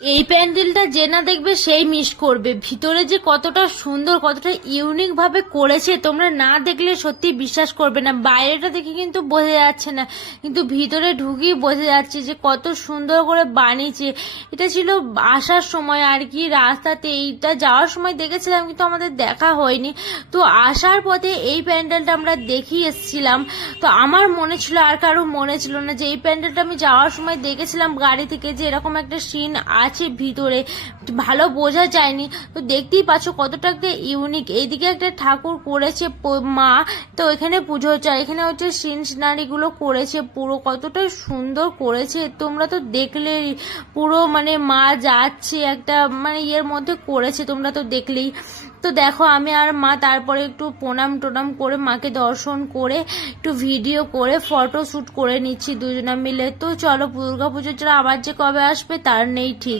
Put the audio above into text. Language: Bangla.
এই প্যান্ডেলটা যে না দেখবে সেই মিস করবে। ভিতরে যে কতটা সুন্দর, কতটা ইউনিক ভাবে করেছে, তোমরা না দেখলে সত্যি বিশ্বাস করবে না। বাইরেটা দেখে কিন্তু বোঝা যাচ্ছে না, কিন্তু ভিতরে ঢুকেই বোঝা যাচ্ছে যে কত সুন্দর করে বানিয়েছে। এটা ছিল আসার সময় আর কি, রাস্তাতে এইটা যাওয়ার সময় দেখেছিলাম কিন্তু আমাদের দেখা হয়নি। তো আসার পথে এই প্যান্ডেলটা আমরা দেখেই এসেছিলাম। তো আমার মনে ছিল, আর কারো মনে ছিল না, যে এই প্যান্ডেলটা আমি যাওয়ার সময় দেখেছিলাম গাড়ি থেকে, যে এরকম একটা সিন আছে ভিতরে, ভালো বোঝা যায়নি। তো দেখতেই পাচ্ছ কতটা একটা ইউনিক। এইদিকে একটা ঠাকুর করেছে মা, তো এখানে পুজো হচ্ছে, আর এখানে হচ্ছে সিনারি গুলো করেছে পুরো, কতটা সুন্দর করেছে। তোমরা তো দেখলেই পুরো, মানে মা যাচ্ছে একটা মানে ইয়ের মধ্যে করেছে, তোমরা তো দেখলেই। তো দেখো আমি আর মা তারপরে একটু প্রণাম টোনাম করে মাকে দর্শন করে একটু ভিডিও করে ফটো শুট করে নিচ্ছি দুজনা মিলে। তো চলো, দুর্গা পুজোর আবার যে কবে আসবে তার নেই ঠিক।